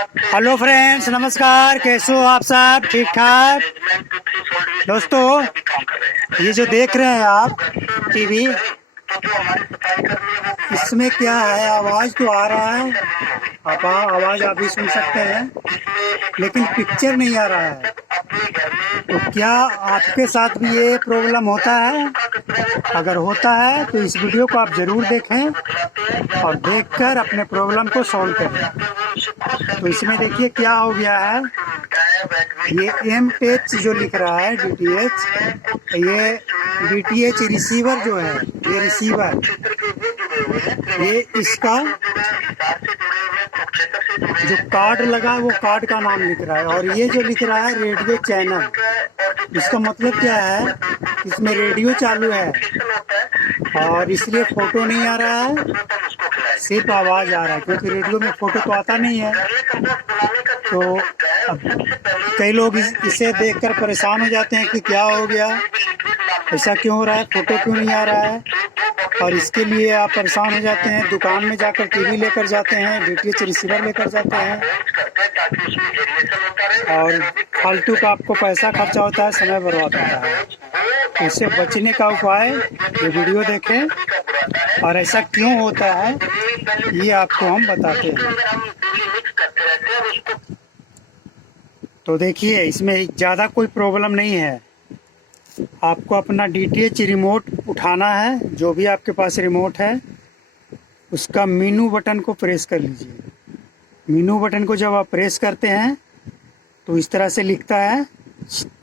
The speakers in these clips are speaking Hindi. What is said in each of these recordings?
हेलो फ्रेंड्स, नमस्कार। कैसे हो आप सब? ठीक ठाक दोस्तों। ये जो देख रहे हैं आप टीवी, इसमें क्या है, आवाज़ तो आ रहा है, आप आवाज़ आप भी सुन सकते हैं, लेकिन पिक्चर नहीं आ रहा है। तो क्या आपके साथ भी ये प्रॉब्लम होता है? अगर होता है तो इस वीडियो को आप ज़रूर देखें और देखकर अपने प्रॉब्लम को सॉल्व करें। तो इसमें देखिए क्या हो गया है, ये MTH जो लिख रहा है DTH, ये DTH रिसीवर जो है, ये रिसीवर, ये इसका जो कार्ड लगा है वो कार्ड का नाम लिख रहा है, और ये जो लिख रहा है रेडियो चैनल, इसका मतलब क्या है, इसमें रेडियो चालू है और इसलिए फोटो नहीं आ रहा है, सिर्फ आवाज़ आ रहा है, क्योंकि रेडियो में फोटो तो आता नहीं है। तो अब कई लोग इसे देखकर परेशान हो जाते हैं कि क्या हो गया, ऐसा क्यों हो रहा है, फोटो क्यों नहीं आ रहा है, और इसके लिए आप परेशान हो जाते हैं। दुकान में जाकर टीवी लेकर जाते हैं, DTH रिसीवर लेकर जाते हैं, और फालतू का आपको पैसा खर्चा होता है, समय बर्बाद होता है। तो इससे बचने का उपाय ये वीडियो देखें, और ऐसा क्यों होता है ये आपको हम बताते हैं। तो देखिए, इसमें ज़्यादा कोई प्रॉब्लम नहीं है। आपको अपना DTH रिमोट उठाना है, जो भी आपके पास रिमोट है उसका मीनू बटन को प्रेस कर लीजिए। मीनू बटन को जब आप प्रेस करते हैं तो इस तरह से लिखता है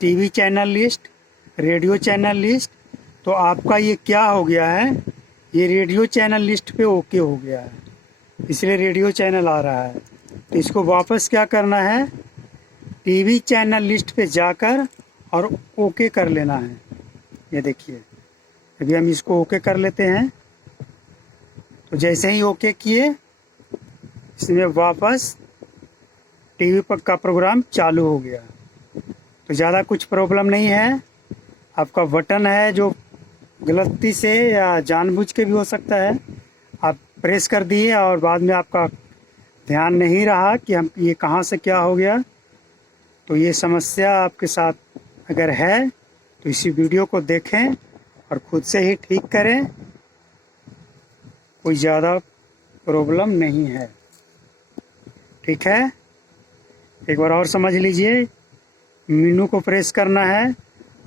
TV channel list, radio channel list. तो आपका ये क्या हो गया है, ये रेडियो चैनल लिस्ट पे ओके हो गया है, इसलिए रेडियो चैनल आ रहा है। तो इसको वापस क्या करना है, टीवी चैनल लिस्ट पे जाकर और ओके कर लेना है। ये देखिए, अभी हम इसको ओके कर लेते हैं। तो जैसे ही ओके किए, इसमें वापस टीवी पर का प्रोग्राम चालू हो गया। तो ज़्यादा कुछ प्रॉब्लम नहीं है। आपका बटन है जो गलती से या जानबूझ के भी हो सकता है, आप प्रेस कर दिए और बाद में आपका ध्यान नहीं रहा कि हम ये कहाँ से क्या हो गया। तो ये समस्या आपके साथ अगर है तो इसी वीडियो को देखें और खुद से ही ठीक करें, कोई ज़्यादा प्रॉब्लम नहीं है। ठीक है, एक बार और समझ लीजिए। मीनू को प्रेस करना है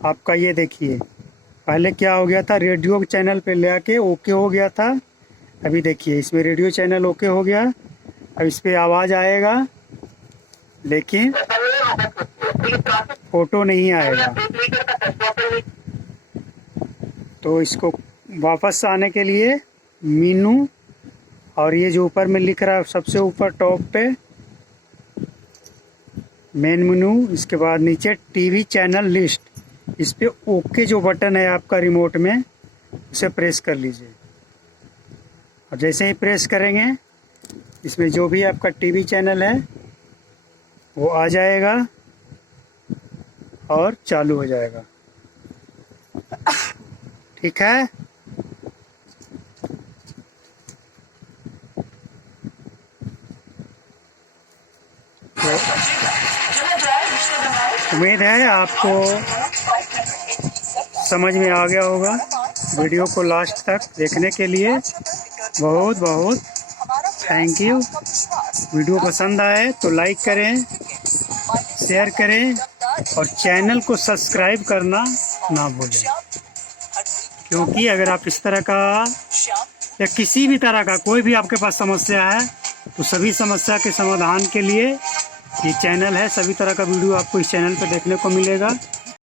आपका, ये देखिए पहले क्या हो गया था, रेडियो चैनल पे ले आके ओके हो गया था। अभी देखिए इसमें रेडियो चैनल ओके हो गया। अब इस पर आवाज़ आएगा लेकिन फोटो नहीं आएगा। तो इसको वापस आने के लिए मीनू, और ये जो ऊपर में लिख रहा है सबसे ऊपर टॉप पे मेन मेनू, इसके बाद नीचे टीवी चैनल लिस्ट, इस पे ओके जो बटन है आपका रिमोट में, उसे प्रेस कर लीजिए। और जैसे ही प्रेस करेंगे इसमें जो भी आपका टीवी चैनल है वो आ जाएगा और चालू हो जाएगा। ठीक है, तो उम्मीद है आपको समझ में आ गया होगा। वीडियो को लास्ट तक देखने के लिए बहुत बहुत थैंक यू। वीडियो पसंद आए तो लाइक करें, शेयर करें और चैनल को सब्सक्राइब करना ना भूलें, क्योंकि अगर आप इस तरह का या किसी भी तरह का कोई भी आपके पास समस्या है तो सभी समस्या के समाधान के लिए ये चैनल है। सभी तरह का वीडियो आपको इस चैनल पर देखने को मिलेगा।